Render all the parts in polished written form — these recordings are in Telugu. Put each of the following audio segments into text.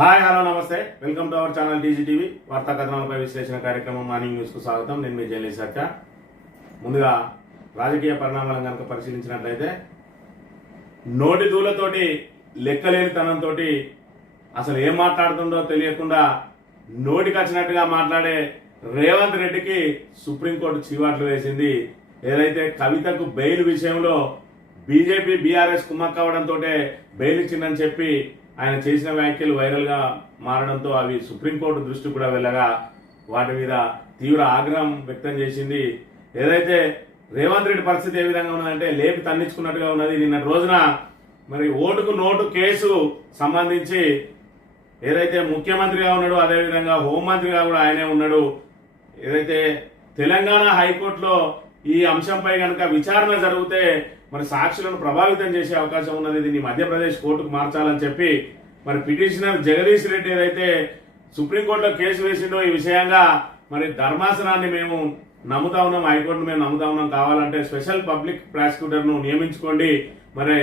హాయ్ హలో నమస్తే, welcome to our channel TGTV వార్తా కథనాలపై విశ్లేషణ కార్యక్రమం మార్నింగ్ న్యూస్కు స్వాగతం. నేను మీ జర్నలిస్ట్ సత్య. ముందుగా రాజకీయ పరిణామాలను కనుక పరిశీలించినట్లయితే నోటి దూలతోటి లెక్కలేనితనంతో అసలు ఏం మాట్లాడుతుండో తెలియకుండా నోటికి వచ్చినట్టుగా మాట్లాడే రేవంత్ రెడ్డికి సుప్రీంకోర్టు చీవాట్లు వేసింది. ఏదైతే కవితకు బెయిల్ విషయంలో బీజేపీ బీఆర్ఎస్ కుమ్మక్కవడంతో బెయిల్ ఇచ్చిందని చెప్పి ఆయన చేసిన వ్యాఖ్యలు వైరల్గా మారడంతో అవి సుప్రీంకోర్టు దృష్టి కూడా వెళ్ళగా వాటి మీద తీవ్ర ఆగ్రహం వ్యక్తం చేసింది. ఏదైతే రేవంత్ రెడ్డి పరిస్థితి ఏ విధంగా ఉన్నదంటే లేపి తన్నించుకున్నట్టుగా ఉన్నది. నిన్నటి రోజున మరి ఓటుకు నోటు కేసు సంబంధించి ఏదైతే ముఖ్యమంత్రిగా ఉన్నాడో అదేవిధంగా హోంమంత్రిగా కూడా ఆయనే ఉన్నాడు. ఏదైతే తెలంగాణ హైకోర్టులో ఈ అంశంపై కనుక విచారణ జరిగితే మరి సాక్షులను ప్రభావితం చేసే అవకాశం ఉన్నది. దీన్ని మధ్యప్రదేశ్ కోర్టుకు మార్చాలని చెప్పి మరి పిటిషనర్ జగదీష్ రెడ్డి ఏదైతే సుప్రీంకోర్టులో కేసు వేసిండో ఈ విషయంగా మరి ధర్మాసనాన్ని మేము నమ్ముతా ఉన్నాం, హైకోర్టును మేము నమ్ముతా ఉన్నాం, కావాలంటే స్పెషల్ పబ్లిక్ ప్రాసిక్యూటర్ను నియమించుకోండి, మరి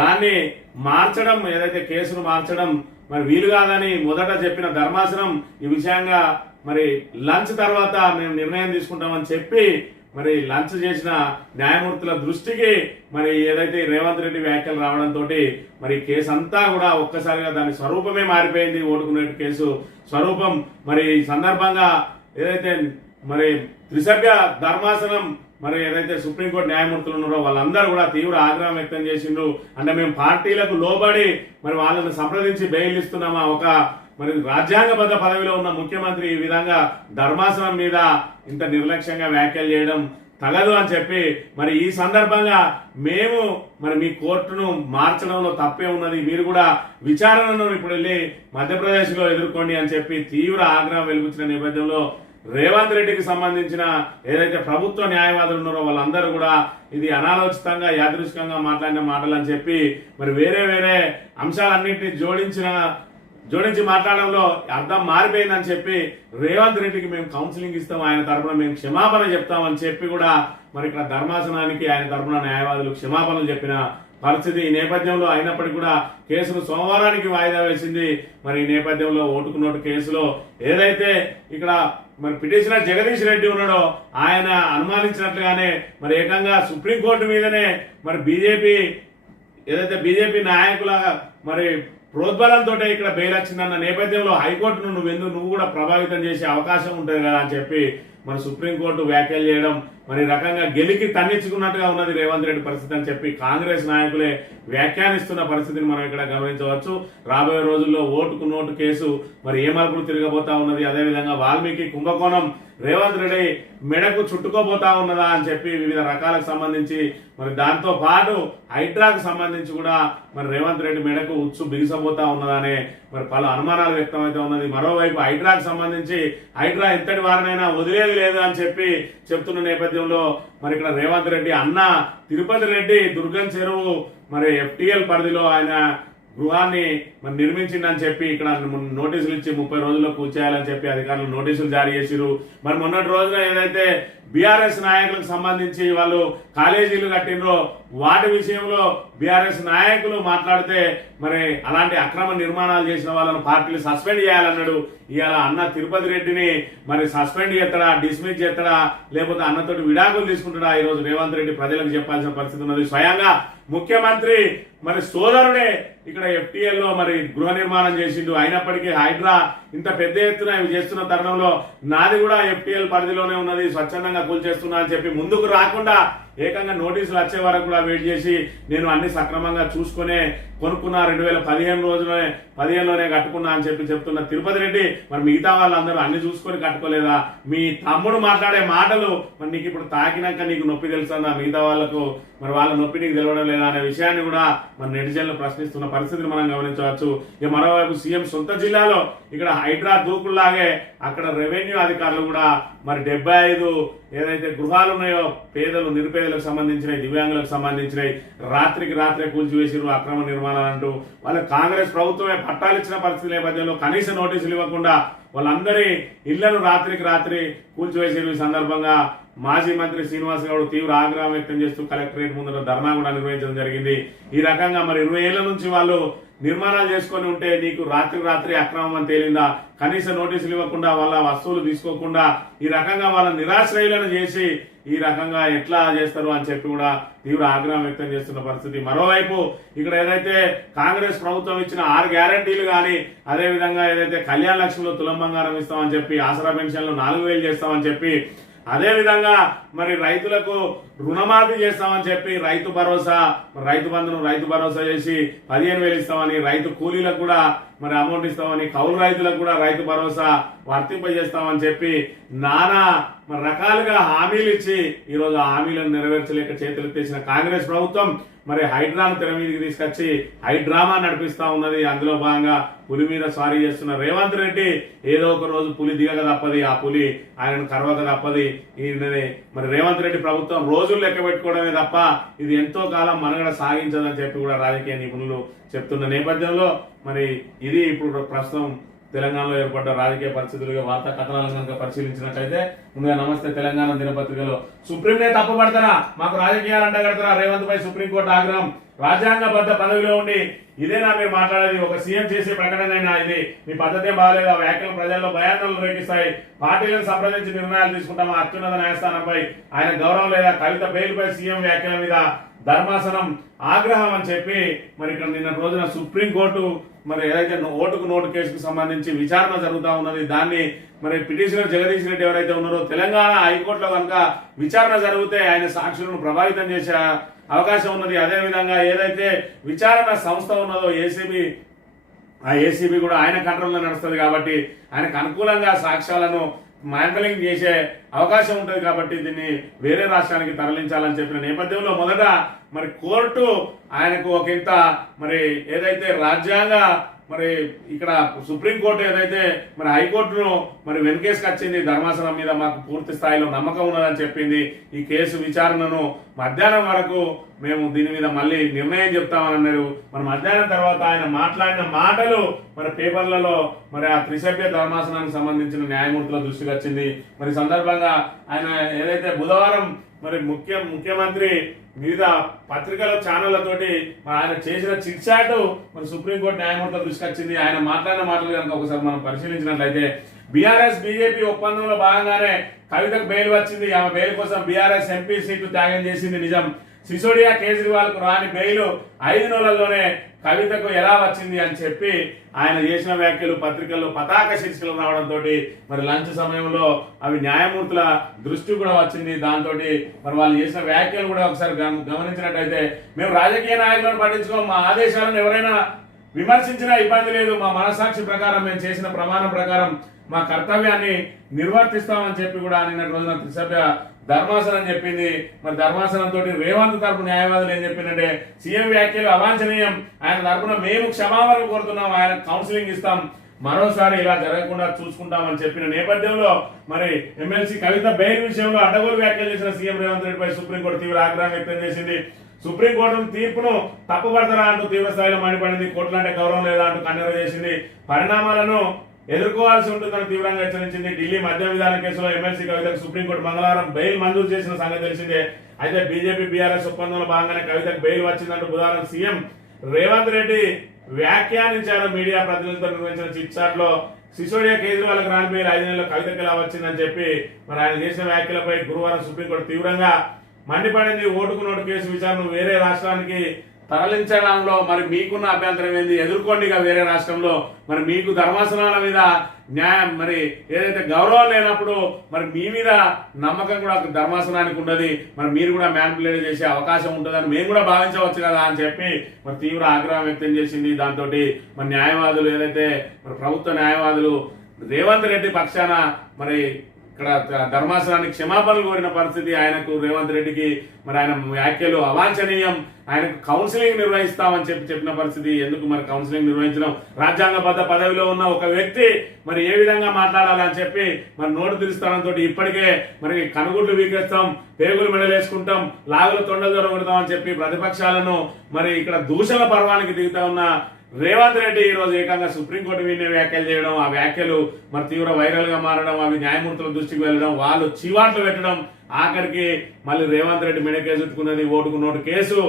దాన్ని మార్చడం ఏదైతే కేసును మార్చడం మరి వీలు కాదని మొదట చెప్పిన ధర్మాసనం ఈ విషయంగా మరి లంచ్ తర్వాత మేము నిర్ణయం తీసుకుంటామని చెప్పి మరి లంచ్ చేసిన న్యాయమూర్తుల దృష్టికి మరి ఏదైతే రేవంత్ రెడ్డి వ్యాఖ్యలు రావడంతో మరి కేసు అంతా కూడా ఒక్కసారిగా దాని స్వరూపమే మారిపోయింది. ఓటుకునే కేసు స్వరూపం. మరి ఈ సందర్భంగా ఏదైతే మరి త్రిసభ్య ధర్మాసనం మరి ఏదైతే సుప్రీంకోర్టు న్యాయమూర్తులు ఉన్నారో వాళ్ళందరూ కూడా తీవ్ర ఆగ్రహం వ్యక్తం చేసిండ్రు. అంటే మేము పార్టీలకు లోబడి మరి వాళ్ళని సంప్రదించి బెయిల్ ఇస్తున్నామా, ఒక మరి రాజ్యాంగబద్ధ పదవిలో ఉన్న ముఖ్యమంత్రి ఈ విధంగా ధర్మాసనం మీద ఇంత నిర్లక్ష్యంగా వ్యాఖ్యలు చేయడం తగదు అని చెప్పి మరి ఈ సందర్భంగా మేము మరి మీ కోర్టును మార్చడంలో తప్పే ఉన్నది, మీరు కూడా విచారణను ఇప్పుడు వెళ్ళి మధ్యప్రదేశ్లో ఎదుర్కోండి అని చెప్పి తీవ్ర ఆగ్రహం వెలుగుచ్చిన నేపథ్యంలో రేవంత్ రెడ్డికి సంబంధించిన ఏదైతే ప్రభుత్వ న్యాయవాదులు ఉన్నారో వాళ్ళందరూ కూడా ఇది అనాలోచితంగా యాదృచ్ఛికంగా మాట్లాడిన మాటలు అని చెప్పి మరి వేరే వేరే అంశాలన్నింటినీ జోడించి మాట్లాడడంలో అర్థం మారిపోయిందని చెప్పి రేవంత్ రెడ్డికి మేము కౌన్సిలింగ్ ఇస్తాం, ఆయన తరఫున మేము క్షమాపణ చెప్తామని చెప్పి కూడా మరి ఇక్కడ ధర్మాసనానికి ఆయన తరఫున న్యాయవాదులు క్షమాపణలు చెప్పిన పరిస్థితి. ఈ నేపథ్యంలో అయినప్పటికీ కూడా కేసును సోమవారానికి వాయిదా వేసింది. మరి ఈ నేపథ్యంలో ఓటుకు నోటు కేసులో ఏదైతే ఇక్కడ మరి పిటిషనర్ జగదీష్ రెడ్డి ఉన్నాడో ఆయన అనుమానించినట్లుగానే మరి ఏకంగా సుప్రీంకోర్టు మీదనే మరి బీజేపీ నాయకుల మరి ప్రోద్బలంతో ఇక్కడ బెయిల్ వచ్చిందన్న నేపథ్యంలో హైకోర్టును నువ్వు కూడా ప్రభావితం చేసే అవకాశం ఉంటుంది కదా అని చెప్పి మన సుప్రీంకోర్టు వ్యాఖ్యలు చేయడం మరి రకంగా గెలికి తన్నించుకున్నట్టుగా ఉన్నది రేవంత్ రెడ్డి పరిస్థితి అని చెప్పి కాంగ్రెస్ నాయకులే వ్యాఖ్యానిస్తున్న పరిస్థితిని మనం ఇక్కడ గమనించవచ్చు. రాబోయే రోజుల్లో ఓటుకు నోటు కేసు మరి ఏ మలుపులు తిరగబోతా ఉన్నది, అదేవిధంగా వాల్మీకి కుంభకోణం రేవంత్ రెడ్డి మెడకు చుట్టుకోబోతా ఉన్నదా అని చెప్పి వివిధ రకాలకు సంబంధించి మరి దాంతో పాటు హైడ్రాకు సంబంధించి కూడా మరి రేవంత్ రెడ్డి మెడకు ఉచ్చు బిగిసబోతా ఉన్నదనే మరి పలు అనుమానాలు వ్యక్తమైతే ఉన్నది. మరోవైపు హైడ్రాకు సంబంధించి హైడ్రా ఎంతటి వారినైనా వదిలేది లేదు అని చెప్పి చెప్తున్న నేపథ్యంలో మరి ఇక్కడ రేవంత్ రెడ్డి అన్న తిరుపతి రెడ్డి దుర్గం చెరువు మరి FTL పరిధిలో ఆయన గృహాన్ని మరి నిర్మించిందని చెప్పి ఇక్కడ నోటీసులు ఇచ్చి 30 రోజుల్లో కూల్చేయాలని చెప్పి అధికారులు నోటీసులు జారీ చేసిరు. మరి మొన్నటి రోజున ఏదైతే బీఆర్ఎస్ నాయకులకు సంబంధించి వాళ్ళు కాలేజీలు కట్టినరో వాటి విషయంలో బీఆర్ఎస్ నాయకులు మాట్లాడితే మరి అలాంటి అక్రమ నిర్మాణాలు చేసిన వాళ్ళను పార్టీలు సస్పెండ్ చేయాలన్నాడు. ఇవాళ అన్న తిరుపతి రెడ్డిని మరి సస్పెండ్ చేస్తాడా, డిస్మిస్ చేస్తాడా, లేకపోతే అన్నతోటి విడాకులు తీసుకుంటాడా ఈరోజు రేవంత్ రెడ్డి ప్రజలకు చెప్పాల్సిన పరిస్థితి ఉన్నది. స్వయంగా ముఖ్యమంత్రి మరి సోదరుడే ఇక్కడ FTL లో మరి గృహ నిర్మాణం చేసిండు. అయినప్పటికీ హైడ్రా ఇంత పెద్ద ఎత్తున ఇవి చేస్తున్న తరుణంలో నాది కూడా FTL పరిధిలోనే ఉన్నది, స్వచ్ఛందంగా కూల్చేస్తున్నా అని చెప్పి ముందుకు రాకుండా ఏకంగా నోటీసులు వచ్చే వరకు కూడా వెయిట్ చేసి నేను అన్ని సక్రమంగా చూసుకునే కొనుక్కున్నా, 2015లోనే కట్టుకున్నా అని చెప్పి చెప్తున్న తిరుపతి రెడ్డి మరి మిగతా వాళ్ళందరూ అన్ని చూసుకొని కట్టుకోలేదా? మీ తమ్ముడు మాట్లాడే మాటలు మరి నీకు ఇప్పుడు తాకినాక నీకు నొప్పి తెలుస్తుందా, మిగతా వాళ్ళకు మరి వాళ్ళ నొప్పి నీకు తెలవడం లేదా అనే విషయాన్ని కూడా మరి నెటిజన్లు ప్రశ్నిస్తున్న పరిస్థితిని మనం గమనించవచ్చు. ఇక మరోవైపు సీఎం సొంత జిల్లాలో ఇక్కడ హైడ్రా దూకుల్లాగే అక్కడ రెవెన్యూ అధికారులు కూడా మరి 75 ఏదైతే గృహాలు ఉన్నాయో పేదలు నిరుపేదలకు సంబంధించినవి, దివ్యాంగులకు సంబంధించినవి రాత్రికి రాత్రే కూల్చివేసిరు అక్రమ నిర్మాణాలు అంటూ. వాళ్ళ కాంగ్రెస్ ప్రభుత్వమే పట్టాలు ఇచ్చిన పరిస్థితి నేపథ్యంలో కనీస నోటీసులు ఇవ్వకుండా వాళ్ళందరి ఇళ్లను రాత్రికి రాత్రి కూల్చివేసిరు. ఈ సందర్భంగా మాజీ మంత్రి శ్రీనివాస్ గౌడ్ తీవ్ర ఆగ్రహం వ్యక్తం చేస్తూ కలెక్టరేట్ ముందు ధర్నా కూడా నిర్వహించడం జరిగింది. ఈ రకంగా మరి 20 ఏళ్ల నుంచి వాళ్ళు నిర్మాణాలు చేసుకొని ఉంటే నీకు రాత్రి అక్రమం అని తేలిందా? కనీస నోటీసులు ఇవ్వకుండా వాళ్ళ వస్తువులు తీసుకోకుండా ఈ రకంగా వాళ్ళ నిరాశ్రయులను చేసి ఈ రకంగా ఎట్లా చేస్తారు అని చెప్పి కూడా తీవ్ర ఆగ్రహం వ్యక్తం చేస్తున్న పరిస్థితి. మరోవైపు ఇక్కడ ఏదైతే కాంగ్రెస్ ప్రభుత్వం ఇచ్చిన 6 గ్యారంటీలు కానీ, అదేవిధంగా ఏదైతే కళ్యాణ లక్ష్మిలో తులం బంగారం ఇస్తామని చెప్పి, ఆసరా పెన్షన్లు 4000 చేస్తామని చెప్పి, అదే విధంగా మరి రైతులకు రుణమాఫీ చేస్తామని చెప్పి రైతు బంధును రైతు భరోసా చేసి 15,000 ఇస్తామని, రైతు కూలీలకు కూడా మరి అమౌంట్ ఇస్తామని, కౌలు రైతులకు కూడా రైతు భరోసా వర్తింపజేస్తామని చెప్పి నానా మరి రకాలుగా హామీలు ఇచ్చి ఈరోజు ఆ హామీలను నెరవేర్చలేక చేతులెత్తేసిన కాంగ్రెస్ ప్రభుత్వం మరి హైడ్రాను తెర మీదకి తీసుకొచ్చి హైడ్రామా నడిపిస్తా ఉన్నది. అందులో భాగంగా పులి మీద స్వారీ చేస్తున్న రేవంత్ రెడ్డి ఏదో ఒక రోజు పులి దిగక తప్పది, ఆ పులి ఆయనను కరవక తప్పది. మరి రేవంత్ రెడ్డి ప్రభుత్వం రోజులు లెక్క పెట్టుకోవడమే తప్ప ఇది ఎంతో కాలం మనగడ సాగించదని చెప్పి కూడా రాజకీయ నిపుణులు చెప్తున్న నేపథ్యంలో మరి ఇది ఇప్పుడు ప్రస్తుతం తెలంగాణలో ఏర్పడ్డ రాజకీయ పరిస్థితులుగా వార్తా కథనాలను కనుక పరిశీలించినట్లయితే, ముందుగా నమస్తే తెలంగాణ దినపత్రికలో సుప్రీంనే తప్పుపడతారా, మాకు రాజకీయాలు అంటగడతారా, రేవంత్ పై సుప్రీంకోర్టు ఆగ్రహం, రాజ్యాంగబద్ధ పదవిలో ఉండి ఇదేనా మీరు మాట్లాడేది? ఒక సీఎం చేసే ప్రకటనైనా ఇది? మీ పద్ధతే బాగాలేదు. ఆ వ్యాఖ్యలు ప్రజల్లో భయాందోళనలు రేపిస్తాయి. పార్టీలను సంప్రదించి నిర్ణయాలు తీసుకుంటామా? అత్యున్నత న్యాయస్థానంపై ఆయన గౌరవం లేదా? కవిత బెయిల్పై సీఎం వ్యాఖ్యల మీద ధర్మాసనం ఆగ్రహం అని చెప్పి మరి ఇక్కడ నిన్న రోజున సుప్రీంకోర్టు మరి ఏదైతే ఓటుకు నోటు కేసుకు సంబంధించి విచారణ జరుగుతూ ఉన్నది, దాన్ని మరి పిటిషనర్ జగదీష్ రెడ్డి ఎవరైతే ఉన్నారో తెలంగాణ హైకోర్టులో కనుక విచారణ జరిగితే ఆయన సాక్షులను ప్రభావితం చేసే అవకాశం ఉన్నది. అదేవిధంగా ఏదైతే విచారణ సంస్థ ఉన్నదో ఏసీబీ, ఆ ఏసీబీ కూడా ఆయన కంట్రోల్లో నడుస్తుంది కాబట్టి ఆయనకు అనుకూలంగా సాక్ష్యాలను మ్యాంపలింగ్ చేసే అవకాశం ఉంటుంది కాబట్టి దీన్ని వేరే రాష్ట్రానికి తరలించాలని చెప్పిన నేపథ్యంలో మొదట మరి కోర్టు ఆయనకు ఒకంత మరి ఏదైతే రాజ్యాంగ మరి ఇక్కడ సుప్రీంకోర్టు ఏదైతే మరి హైకోర్టును మరి వెనుకేసుకు వచ్చింది, ధర్మాసనం మీద మాకు పూర్తి స్థాయిలో నమ్మకం ఉన్నదని చెప్పింది. ఈ కేసు విచారణను మధ్యాహ్నం వరకు మేము దీని మీద మళ్ళీ నిర్ణయం చెప్తామని అన్నారు. మరి మధ్యాహ్నం తర్వాత ఆయన మాట్లాడిన మాటలు మరి పేపర్లలో మరి ఆ త్రిసభ్య ధర్మాసనానికి సంబంధించిన న్యాయమూర్తుల దృష్టికి వచ్చింది. మరి సందర్భంగా ఆయన ఏదైతే బుధవారం మరి ముఖ్యమంత్రి వివిధ పత్రికల ఛానళ్లతోటి ఆయన చేసిన చిట్ చాట్ మరి సుప్రీంకోర్టు న్యాయమూర్తుల దృష్టికి వచ్చింది. ఆయన మాట్లాడిన మాటలు కనుక ఒకసారి మనం పరిశీలించినట్లయితే, బీఆర్ఎస్ బీజేపీ ఒప్పందంలో భాగంగానే కవితకు బెయిల్ వచ్చింది. ఆమె బెయిల్ కోసం బీఆర్ఎస్ ఎంపీ సీటు త్యాగం చేసింది నిజం. సిసోడియా కేజ్రీవాల్ కు రాని బెయిల్ 5 నెలల్లోనే కవితకు ఎలా వచ్చింది అని చెప్పి ఆయన చేసిన వ్యాఖ్యలు పత్రికల్లో పతాక శీర్షికలు రావడంతో మరి లంచ్ సమయంలో అవి న్యాయమూర్తుల దృష్టి కూడా వచ్చింది. దాంతో మరి వాళ్ళు చేసిన వ్యాఖ్యలు కూడా ఒకసారి గమనించినట్టయితే, మేము రాజకీయ నాయకులను పట్టించుకోం, మా ఆదేశాలను ఎవరైనా విమర్శించినా ఇబ్బంది లేదు, మా మనసాక్షి ప్రకారం మేము చేసిన ప్రమాణం ప్రకారం మా కర్తవ్యాన్ని నిర్వర్తిస్తామని చెప్పి కూడా నిన్న రోజున త్రిసభ్య ధర్మాసనం చెప్పింది. మరి ధర్మాసనం తోటి రేవంత్ తరపు న్యాయవాదులు ఏం చెప్పిందంటే, సీఎం వ్యాఖ్యలు అవాంఛనీయం, ఆయన తరపున మేము క్షమాపణ కోరుతున్నాం, ఆయన కౌన్సిలింగ్ ఇస్తాం, మరోసారి ఇలా జరగకుండా చూసుకుంటామని చెప్పిన నేపథ్యంలో మరి ఎమ్మెల్సీ కవిత బెయిల్ విషయంలో అడ్డగోలు వ్యాఖ్యలు చేసిన సీఎం రేవంత్ రెడ్డిపై సుప్రీంకోర్టు తీవ్ర ఆగ్రహం వ్యక్తం చేసింది. సుప్రీంకోర్టు తీర్పును తప్పుపడతారా అంటూ తీవ్ర స్థాయిలో మండిపడింది. కోర్టులు అంటే గౌరవం లేదా అంటూ కన్నెర చేసింది. పరిణామాలను ఎదుర్కోవాల్సి ఉంటుందని తీవ్రంగా హెచ్చరించింది. ఢిల్లీ మద్య విధాన కేసులో ఎమ్మెల్సీ కవితకు సుప్రీంకోర్టు మంగళవారం బెయిల్ మంజూరు చేసిన సంగతి తెలిసిందే. అయితే బీజేపీ బీఆర్ఎస్ ఒప్పందంలో భాగంగానే కవితకు బెయిల్ వచ్చిందంటూ బుధవారం సీఎం రేవంత్ రెడ్డి వ్యాఖ్యానించారు. మీడియా ప్రతినిధులతో నిర్వహించిన చిట్ చాట్ లో సిసోడియా కేజ్రీవాల్ రాని బెయిల్ 5 నెలల్లో కవితకు ఎలా వచ్చిందని చెప్పి మరి ఆయన చేసిన వ్యాఖ్యలపై గురువారం సుప్రీంకోర్టు తీవ్రంగా మండిపడింది. ఓటుకు నోటు కేసు విచారణ వేరే రాష్ట్రానికి తరలించడంలో మరి మీకున్న అభ్యంతరం ఏంది? ఎదుర్కోండి వేరే రాష్ట్రంలో. మరి మీకు ధర్మాసనాల మీద న్యాయం మరి ఏదైతే గౌరవం లేనప్పుడు మరి మీ మీద నమ్మకం కూడా ధర్మాసనానికి ఉండదు, మరి మీరు కూడా మ్యానిపులేట్ చేసే అవకాశం ఉంటుందని మేము కూడా భావించవచ్చు కదా అని చెప్పి మరి తీవ్ర ఆగ్రహం వ్యక్తం చేసింది. దాంతో మరి న్యాయవాదులు ఏదైతే మరి ప్రభుత్వ న్యాయవాదులు రేవంత్ రెడ్డి పక్షాన మరి ఇక్కడ ధర్మాసనానికి క్షమాపణలు కోరిన పరిస్థితి. ఆయనకు రేవంత్ రెడ్డికి మరి ఆయన వ్యాఖ్యలు అవాంఛనీయం, ఆయనకు కౌన్సిలింగ్ నిర్వహిస్తామని చెప్పిన పరిస్థితి. ఎందుకు మరి కౌన్సిలింగ్ నిర్వహించడం? రాజ్యాంగబద్ధ పదవిలో ఉన్న ఒక వ్యక్తి మరి ఏ విధంగా మాట్లాడాలని చెప్పి మరి నోటు తిరుస్తానంతో ఇప్పటికే మరి కనుగుడ్లు వీకేస్తాం, పేగులు మెడలేసుకుంటాం, లాగులు తొండలు దొరకడతాం అని చెప్పి ప్రతిపక్షాలను మరి ఇక్కడ దూషణ పర్వానికి దిగుతా ఉన్న రేవంత్ రెడ్డి ఈ రోజు ఏకంగా సుప్రీంకోర్టు వినే వ్యాఖ్యలు చేయడం, ఆ వ్యాఖ్యలు మరి తీవ్ర వైరల్ గా మారడం, అవి న్యాయమూర్తుల దృష్టికి వెళ్ళడం, వాళ్ళు చివాట్లు పెట్టడం, ఆఖరికి మళ్ళీ రేవంత్ రెడ్డి మెడకేసుకున్నది ఓటుకు నోటు కేసు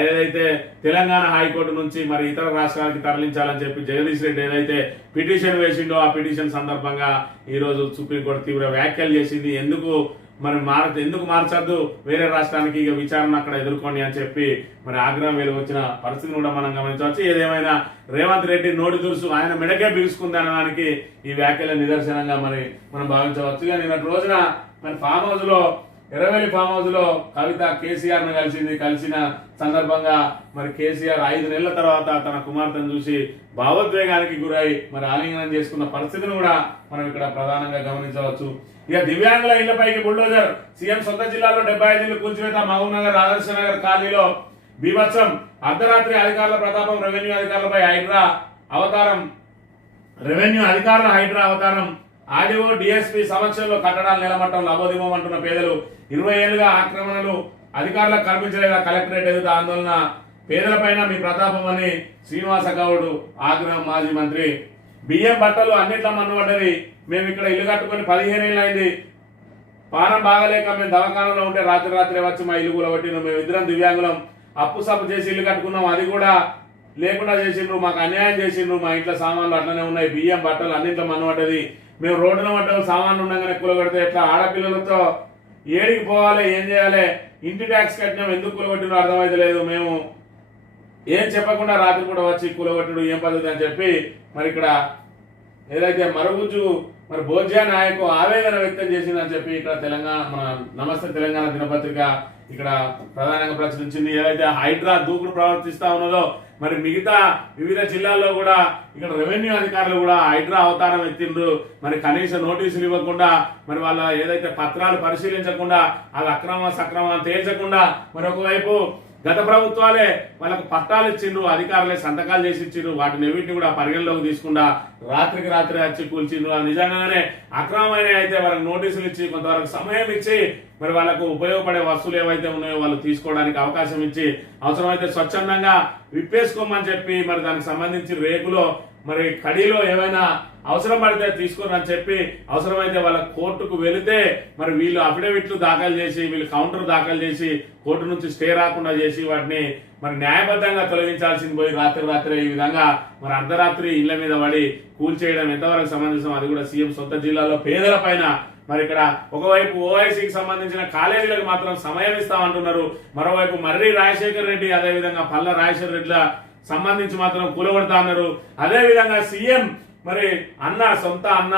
ఏదైతే తెలంగాణ హైకోర్టు నుంచి మరి ఇతర రాష్ట్రాలకి తరలించాలని చెప్పి జగదీష్ రెడ్డి ఏదైతే పిటిషన్ వేసిండో ఆ పిటిషన్ సందర్భంగా ఈ రోజు సుప్రీంకోర్టు తీవ్ర వ్యాఖ్యలు చేసింది. ఎందుకు మార్చద్దు, వేరే రాష్ట్రానికి ఇక విచారణ అక్కడ ఎదుర్కోండి అని చెప్పి మరి ఆగ్రహం వచ్చిన పరిస్థితిని కూడా మనం గమనించవచ్చు. ఏదేమైనా రేవంత్ రెడ్డి నోటి దురుసు ఆయన మెడకే బిగుసుకుంది అనడానికి ఈ వ్యాఖ్యల నిదర్శనంగా మరి మనం భావించవచ్చు. ఇక నిన్నటి రోజున మరి ఫామ్ హౌస్ లో ఎర్రవెల్లి ఫామ్ హౌస్ లో కవిత కేసీఆర్ ను కలిసిన సందర్భంగా మరి కేసీఆర్ 5 నెలల తర్వాత తన కుమార్తెను చూసి భావోద్వేగానికి గురై మరి ఆలింగనం చేసుకున్న పరిస్థితిని కూడా మనం ఇక్కడ ప్రధానంగా గమనించవచ్చు. ఇక దివ్యాంగుల ఇళ్లపైకి బుల్డోజర్, సీఎం సొంత జిల్లాలో 75 ఇళ్లు కూల్చివేత, మహబూబ్ నగర్ ఆదర్శ నగర్ కాలనీలో బీభత్సం, అర్ధరాత్రి అధికారుల ప్రతాపం, రెవెన్యూ అధికారులపై హైడ్రా అవతారం, ఆర్డీఓ డిఎస్పీ సమక్షంలో కట్టడాలు నిలమట్టం లబోదిమం అంటున్న పేదలు, 20 ఏళ్లుగా ఆక్రమణలు అధికారులకు కనిపించలేదా, కలెక్టరేట్ ఎదుట ఆందోళన, పేదలపైన మీ ప్రతాపం అని శ్రీనివాస గౌడ్ ఆగ్రహం. మాజీ మంత్రి, బియ్యం బట్టలు అన్నిట్లా మన్నుపడ్డది, మేము ఇక్కడ ఇల్లు కట్టుకుని 15 ఏళ్ళు అయింది, పానం బాగలేక మేము దవాఖానలో ఉంటే రాత్రి వచ్చి మా ఇల్లు కూలగొట్టినాం, మేము ఇద్దరం దివ్యాంగులం, అప్పు సప్పు చేసి ఇల్లు కట్టుకున్నాం, అది కూడా లేకుండా చేసిండ్రు, మాకు అన్యాయం చేసిండ్రు, మా ఇంట్లో సామాన్లు అట్లనే ఉన్నాయి, బియ్యం బట్టలు అన్నింట్లో మన్నుపడ్డది, మేము రోడ్డున పడ్డాం, సామాన్లు ఉండగానే కూలగొడితే ఎట్లా, ఆడపిల్లలతో ఏడికి పోవాలి, ఏం చేయాలి, ఇంటి ట్యాక్స్ కట్టినాం, ఎందుకు కూలగొట్టినో అర్థమైతే లేదు, మేము ఏం చెప్పకుండా రాత్రి కూడా వచ్చి కూలగొట్టుడు ఏం పద్ధతి అని చెప్పి మరి ఇక్కడ ఏదైతే మరుగుజ్జు మరి భోజ్యా నాయకు ఆవేదన వ్యక్తం చేసిందని చెప్పి ఇక్కడ మన నమస్తే తెలంగాణ దినపత్రిక ఇక్కడ ప్రధానంగా ప్రచురించింది. ఏదైతే హైడ్రా దూకుడు ప్రవర్తిస్తా ఉన్నదో మరి మిగతా వివిధ జిల్లాల్లో కూడా ఇక్కడ రెవెన్యూ అధికారులు కూడా హైడ్రా అవతారం ఎత్తిండ్రు. మరి కనీస నోటీసులు ఇవ్వకుండా, మరి వాళ్ళ ఏదైతే పత్రాలు పరిశీలించకుండా, అది అక్రమ సక్రమం తేల్చకుండా, మరి ఒకవైపు గత ప్రభుత్వాలే వాళ్ళకు పట్టాలు ఇచ్చిండ్రు, అధికారులే సంతకాలు చేసి ఇచ్చిండ్రు, వాటిని ఎవిటిని కూడా పరిగణలోకి తీసుకుండా రాత్రికి రాత్రి వచ్చి కూల్చిండ్రు. అది నిజంగానే అక్రమమైన అయితే వాళ్ళకి నోటీసులు ఇచ్చి కొంతవరకు సమయం ఇచ్చి మరి వాళ్ళకు ఉపయోగపడే వస్తువులు ఏవైతే ఉన్నాయో వాళ్ళు తీసుకోవడానికి అవకాశం ఇచ్చి అవసరమైతే స్వచ్ఛందంగా విప్పేసుకోమని చెప్పి మరి దానికి సంబంధించి రేకులో మరి కడీలో ఏమైనా అవసరం పడితే తీసుకోరని చెప్పి అవసరమైతే వాళ్ళ కోర్టుకు వెళితే మరి వీళ్ళు అఫిడవిట్లు దాఖలు చేసి వీళ్ళు కౌంటర్ దాఖలు చేసి కోర్టు నుంచి స్టే రాకుండా చేసి వాటిని మరి న్యాయబద్ధంగా తొలగించాల్సింది పోయి రాత్రి ఈ విధంగా మరి అర్ధరాత్రి ఇళ్ల మీద పడి కూల్చేయడం ఎంతవరకు సంబంధించిన అది కూడా సీఎం సొంత జిల్లాలో పేదల పైన. మరి ఇక్కడ ఒకవైపు ఓఐసీకి సంబంధించిన కాలేజీలకు మాత్రం సమయం ఇస్తామంటున్నారు, మరోవైపు మర్రి రాజశేఖర్ రెడ్డి అదేవిధంగా పల్ల రాజశేఖర్ రెడ్డి సంబంధించి మాత్రం కూలగొడతా అన్నారు. అదేవిధంగా సీఎం మరి సొంత అన్న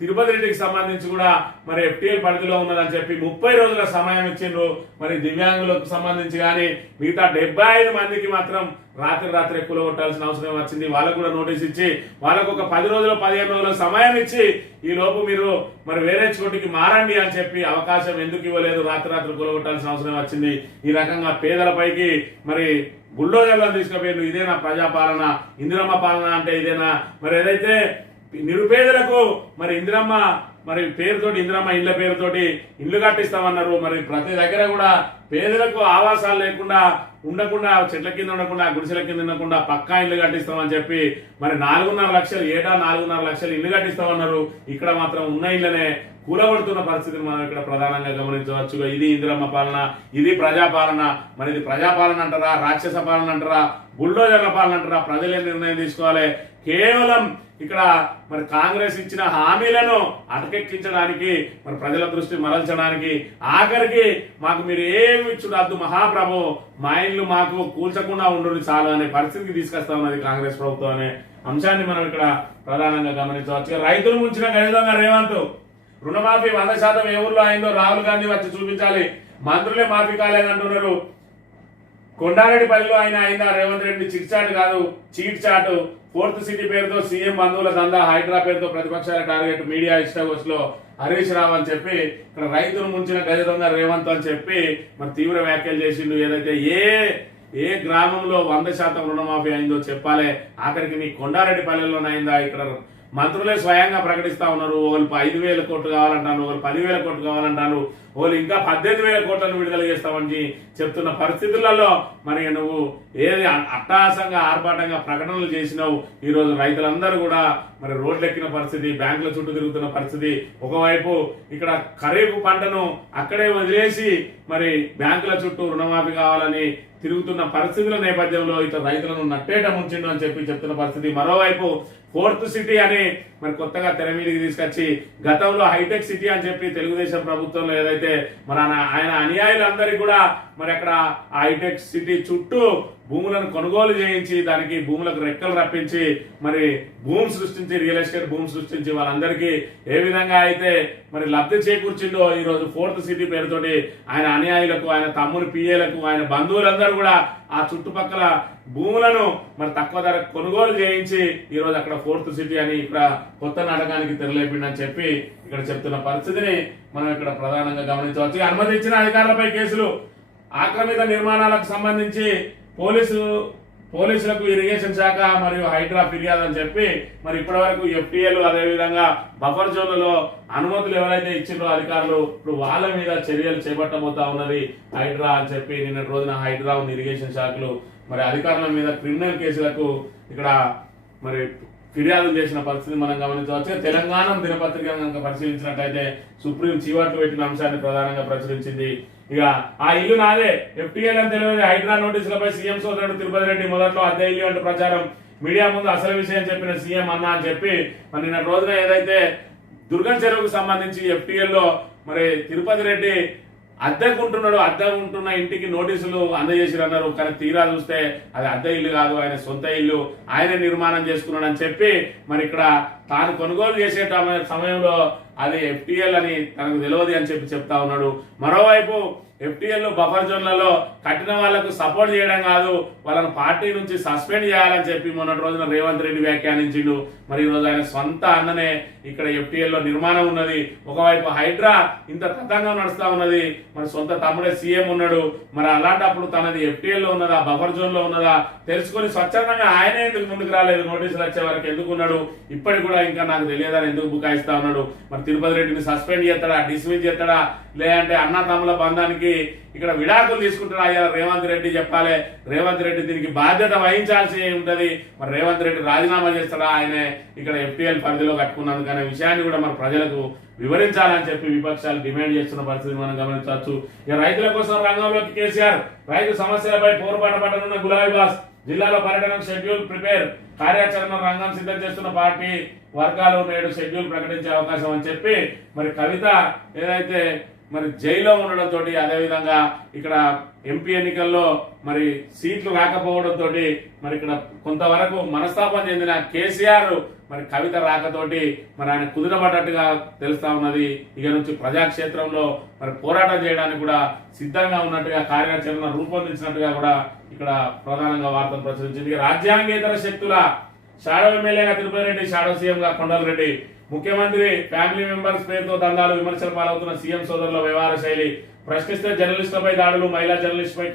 తిరుపతి రెడ్డికి సంబంధించి కూడా మరి ఎఫ్టీఎల్ పరిధిలో ఉన్నదని చెప్పి 30 రోజుల సమయం ఇచ్చిండ్రు. మరి దివ్యాంగులకు సంబంధించి కానీ మిగతా 75 మందికి మాత్రం రాత్రి కూలగొట్టాల్సిన అవసరం వచ్చింది. వాళ్ళకు కూడా నోటీస్ ఇచ్చి వాళ్ళకు ఒక 10 రోజులు 15 రోజుల సమయం ఇచ్చి ఈ లోపు మీరు మరి వేరే చోటికి మారండి అని చెప్పి అవకాశం ఎందుకు ఇవ్వలేదు, రాత్రి కూలగొట్టాల్సిన అవసరం వచ్చింది. ఈ రకంగా పేదలపైకి మరి బుల్డోజర్లను తీసుకుపోయారు. ఇదేనా ప్రజాపాలన, ఇందిరమ్మ పాలన అంటే ఇదేనా? మరి ఏదైతే నిరుపేదలకు మరి ఇందిరమ్మ ఇళ్ల పేరుతోటి ఇల్లు కట్టిస్తామన్నారు. మరి ప్రతి దగ్గర కూడా పేదలకు ఆవాసాలు లేకుండా ఉండకుండా, చెట్ల కింద ఉండకుండా, గుడిసెల కింద ఉండకుండా పక్కా ఇల్లు కట్టిస్తామని చెప్పి మరి 4.5 లక్షలు ఏటా 4.5 లక్షలు ఇల్లు కట్టిస్తామన్నారు. ఇక్కడ మాత్రం ఉన్న ఇళ్లనే కూలగొడుతున్న పరిస్థితిని మనం ఇక్కడ ప్రధానంగా గమనించవచ్చు. ఇది ఇందిరమ్మ పాలన, ఇది ప్రజాపాలన. మరి ఇది ప్రజాపాలన అంటారా, రాక్షస పాలన అంటారా, బుల్డోజర్ల పాలన అంటారా? ప్రజలే నిర్ణయం తీసుకోవాలి. కేవలం ఇక్కడ మరి కాంగ్రెస్ ఇచ్చిన హామీలను అటకెక్కించడానికి మరి ప్రజల దృష్టి మరల్చడానికి ఆఖరికి మాకు మీరు ఏమి చూడద్దు మహాప్రభు, మా ఇల్లు మాకు కూల్చకుండా ఉండు చాలు అనే పరిస్థితికి తీసుకొస్తా ఉన్నది కాంగ్రెస్ ప్రభుత్వం అనే అంశాన్ని మనం ఇక్కడ ప్రధానంగా గమనించవచ్చు. రైతులు ముంచిన గణితంగా రేవంత్ రుణమాఫీ 100% ఏ ఊర్లో అయిందో రాహుల్ గాంధీ వచ్చి చూపించాలి, మంత్రులే మాఫీ కాలేదంటున్నారు. కొండారెడ్డిపల్లిలో అయిందా రేవంత్ రెడ్డి చిట్చాట్ కాదు చీట్ చాట్. 4th సిటీ పేరుతో సీఎం బంధువుల దందా, హైడ్రా పేరుతో ప్రతిపక్షాల టార్గెట్, మీడియా ఇష్టాగోస్ లో హరీష్ రావు అని చెప్పి ఇక్కడ రైతులు ముంచిన గజ దొంగ రేవంత్ అని చెప్పి మరి తీవ్ర వ్యాఖ్యలు చేసిండు. ఏదైతే ఏ గ్రామంలో 100% రుణమాఫీ అయిందో చెప్పాలి. ఆఖరికి మీ కొండారెడ్డిపల్లెలోనే అయిందా, ఇక్కడ మంత్రులే స్వయంగా ప్రకటిస్తా ఉన్నారు. ఒకరు 5,000 కోట్లు కావాలంటారు, ఒకరు 10,000 కోట్లు కావాలంటారు, ఒకరు ఇంకా 18,000 కోట్లను విడుదల చేస్తామని చెప్తున్న పరిస్థితులలో మరి నువ్వు ఏది అట్టహాసంగా ఆర్భాటంగా ప్రకటనలు చేసినావు. ఈ రోజు రైతులందరూ కూడా మరి రోడ్లెక్కిన పరిస్థితి, బ్యాంకుల చుట్టూ తిరుగుతున్న పరిస్థితి. ఒకవైపు ఇక్కడ ఖరీఫ్ పంటను అక్కడే వదిలేసి మరి బ్యాంకుల చుట్టూ రుణమాఫీ కావాలని తిరుగుతున్న పరిస్థితుల నేపథ్యంలో ఇతర రైతులను నట్టేట ముంచిండు అని చెప్తున్న పరిస్థితి. మరోవైపు ఫోర్త్ సిటీ అని మరి కొత్తగా తెర మీదకి తీసుకొచ్చి గతంలో హైటెక్ సిటీ అని చెప్పి తెలుగుదేశం ప్రభుత్వంలో ఏదైతే మరి ఆయన అనుయాయులందరికీ కూడా మరి అక్కడ హైటెక్ సిటీ చుట్టూ భూములను కొనుగోలు చేయించి దానికి భూములకు రెక్కలు రప్పించి మరి భూమి సృష్టించి రియల్ ఎస్టేట్ భూమి సృష్టించి వాళ్ళందరికీ ఏ విధంగా అయితే మరి లబ్ధి చేకూర్చిండో ఈ రోజు ఫోర్త్ సిటీ పేరుతోటి ఆయన అనుయాయులకు, ఆయన తమ్ముని పిఏలకు, ఆయన బంధువులందరూ కూడా ఆ చుట్టుపక్కల భూములను మరి తక్కువ ధర కొనుగోలు చేయించి ఈ రోజు అక్కడ ఫోర్త్ సిటీ అని ఇక్కడ కొత్త నాటకానికి తెరలేపిండని చెప్పి ఇక్కడ చెప్తున్న పరిస్థితిని మనం ఇక్కడ ప్రధానంగా గమనించవచ్చు. అనుమతించిన అధికారులపై కేసులు, ఆక్రమిత నిర్మాణాలకు సంబంధించి పోలీసులకు ఇరిగేషన్ శాఖ మరియు హైడ్రా ఫిర్యాదు అని చెప్పి మరి ఇప్పటి వరకు ఎఫ్టీఏలు అదేవిధంగా బఫర్ జోన్లలో అనుమతులు ఎవరైతే ఇచ్చిండ్రో అధికారులు ఇప్పుడు వాళ్ళ మీద చర్యలు చేపట్టబోతా ఉన్నది హైడ్రా అని చెప్పి నిన్నటి రోజున హైడ్రా ఉన్న ఇరిగేషన్ శాఖలు మరి అధికారుల మీద క్రిమినల్ కేసులకు ఇక్కడ మరి ఫిర్యాదు చేసిన పరిస్థితి మనం గమనించవచ్చు. తెలంగాణ దినపత్రిక కనుక పరిశీలించినట్లయితే సుప్రీం చీవాట్లు పెట్టిన అంశాన్ని ప్రధానంగా ప్రచురించింది. ఇక ఆ ఇల్లు నాదే, ఎఫ్టీఎల్ అని తెలియదు, హైడ్రా నోటీసులపై సీఎం సోదరుడు తిరుపతి రెడ్డి మొదట్లో అద్దె ఇల్లు అంటూ ప్రచారం, మీడియా ముందు అసలు విషయం చెప్పిన సీఎం అన్నా అని చెప్పి మరి నిన్న రోజున ఏదైతే దుర్గం చెరువుకు సంబంధించి ఎఫ్టీఎల్ లో మరి తిరుపతి రెడ్డి అద్దె ఉంటున్న ఇంటికి నోటీసులు అందజేసిరన్నారు. కానీ తీరా చూస్తే అది అద్దె ఇల్లు కాదు, ఆయన సొంత ఇల్లు, ఆయన నిర్మాణం చేసుకున్నాడు అని చెప్పి మరి ఇక్కడ తాను కొనుగోలు చేసే సమయంలో అది ఎఫ్టీఎల్ అని తనకు తెలియదు అని చెప్పి చెప్తా ఉన్నాడు. మరోవైపు ఎఫ్టీఎల్ బఫర్ జోన్లలో కట్టిన వాళ్లకు సపోర్ట్ చేయడం కాదు, వాళ్ళని పార్టీ నుంచి సస్పెండ్ చేయాలని చెప్పి మొన్నటి రోజున రేవంత్ రెడ్డి వ్యాఖ్యానించిండు. మరి ఈ రోజు ఆయన సొంత అన్ననే ఇక్కడ ఎఫ్టీఎల్ లో నిర్మాణం ఉన్నది, ఒకవైపు హైడ్రా ఇంత తతంగా నడుస్తా ఉన్నది, మరి సొంత తమ్ముడే సీఎం ఉన్నాడు. మరి అలాంటప్పుడు తనది ఎఫ్టీఎల్ లో ఉన్నదా బఫర్ జోన్ లో ఉన్నదా తెలుసుకొని స్వచ్ఛందంగా ఆయనే ఎందుకు ముందుకు రాలేదు, నోటీసులు వచ్చే వరకు ఎందుకు ఉన్నాడు, ఇప్పటికి కూడా ఇంకా నాకు తెలియదని ఎందుకు బుకాయిస్తా ఉన్నాడు. మరి తిరుపతి రెడ్డిని సస్పెండ్ చేస్తాడా, డిస్మిస్ చేస్తాడా, లేదంటే అన్న తమ్ముల బంధానికి ఇక్కడ విడాకులు తీసుకుంటారా అయ్యారు రేవంత్ రెడ్డి చెప్పాలి. రేవంత్ రెడ్డి దీనికి బాధ్యత వహించాల్సి ఉంటది. మరి రేవంత్ రెడ్డి రాజీనామా చేస్తాడా ఆయనే ఇక్కడ ఎఫ్టీఎల్ పరిధిలో కట్టుకున్నందుకు అనే విషయాన్ని కూడా మన ప్రజలకు వివరించాలని చెప్పి విపక్షాలు డిమాండ్ చేస్తున్న పరిస్థితి మనం గమనించవచ్చు. ఇక రైతుల కోసం రంగంలోకి కేసీఆర్, రైతు సమస్యలపై పోరుబాట పట్టనున్న గులాబీ బాస్, జిల్లాలో పర్యటనకు షెడ్యూల్ ప్రిపేర్, కార్యాచరణ రంగం సిద్ధం చేస్తున్న పార్టీ వర్గాలు నేడు షెడ్యూల్ ప్రకటించే అవకాశం అని చెప్పి మరి కవిత ఏదైతే మరి జైల్లో ఉండడంతో అదేవిధంగా ఇక్కడ ఎంపీ ఎన్నికల్లో మరి సీట్లు రాకపోవడంతో మరి ఇక్కడ కొంతవరకు మనస్తాపం చెందిన కేసీఆర్ మరి కవిత రాకతోటి మరి ఆయన కుదిరబడ్డట్టుగా తెలుస్తా ఉన్నది. ఇక నుంచి ప్రజాక్షేత్రంలో మరి పోరాటం చేయడానికి కూడా సిద్ధంగా ఉన్నట్టుగా కార్యాచరణ రూపొందించినట్టుగా కూడా ఇక్కడ ప్రధానంగా వార్తలు ప్రచురించింది. రాజ్యాంగేతర శక్తుల షాడో ఎమ్మెల్యేగా తిరుపతి రెడ్డి, షాడో సీఎంగా కొండల రెడ్డి, ముఖ్యమంత్రి ఫ్యామిలీ మెంబర్స్ పేరుతో దందాలు, విమర్శలు పాలవుతున్న సీఎం సోదరుల వ్యవహార శైలి, ప్రశ్నిస్తే జర్నలిస్టులపై దాడులు, మహిళా జర్నలిస్టుపై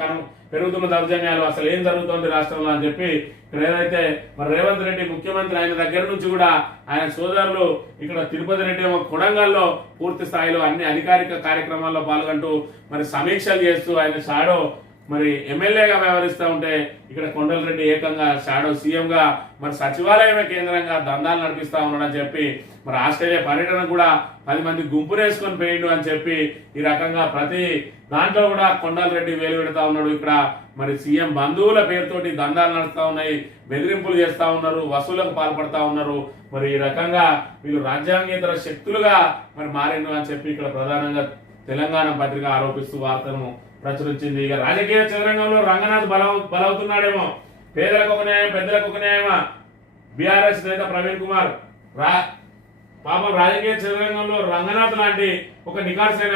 పెరుగుతున్న దౌర్జన్యాలు, అసలు ఏం జరుగుతోంది రాష్ట్రంలో అని చెప్పి ఇక్కడ ఏదైతే మరి రేవంత్ రెడ్డి ముఖ్యమంత్రి ఆయన దగ్గర నుంచి కూడా ఆయన సోదరులు ఇక్కడ తిరుపతి రెడ్డి కొడంగల్లో పూర్తి స్థాయిలో అన్ని అధికారిక కార్యక్రమాల్లో పాల్గొంటూ మరి సమీక్షలు చేస్తూ ఆయన షాడో మరి ఎమ్మెల్యేగా వ్యవహరిస్తూ ఉంటే ఇక్కడ కొండలరెడ్డి ఏకంగా షాడో సీఎం గా మరి సచివాలయమే కేంద్రంగా దందాలు నడిపిస్తా ఉన్నాడని చెప్పి మరి ఆస్ట్రేలియా పర్యటన కూడా 10 మంది గుంపునేసుకొని పోయిండు అని చెప్పి ఈ రకంగా ప్రతి దాంట్లో కూడా కొండలరెడ్డి వేలు పెడతా ఉన్నాడు. ఇక్కడ మరి సీఎం బంధువుల పేరుతోటి దందాలు నడుస్తా ఉన్నాయి, బెదిరింపులు చేస్తా ఉన్నారు, వసూలకు పాల్పడతా ఉన్నారు. మరి ఈ రకంగా వీళ్ళు రాజ్యాంగేతర శక్తులుగా మరి మారిండు అని చెప్పి ఇక్కడ ప్రధానంగా తెలంగాణ పత్రిక ఆరోపిస్తూ వార్తను ప్రచురించింది. ఇక రాజకీయ చదరంగంలో రంగనాథ్ బలవుతున్నాడేమో, పేదలకు ఒక న్యాయం పెద్దలకు ఒక న్యాయమా, బీఆర్ఎస్ నేత ప్రవీణ్ కుమార్ పాపం రాజకీయ చదరంగంలో రంగనాథ్ లాంటి ఒక నికార్సైన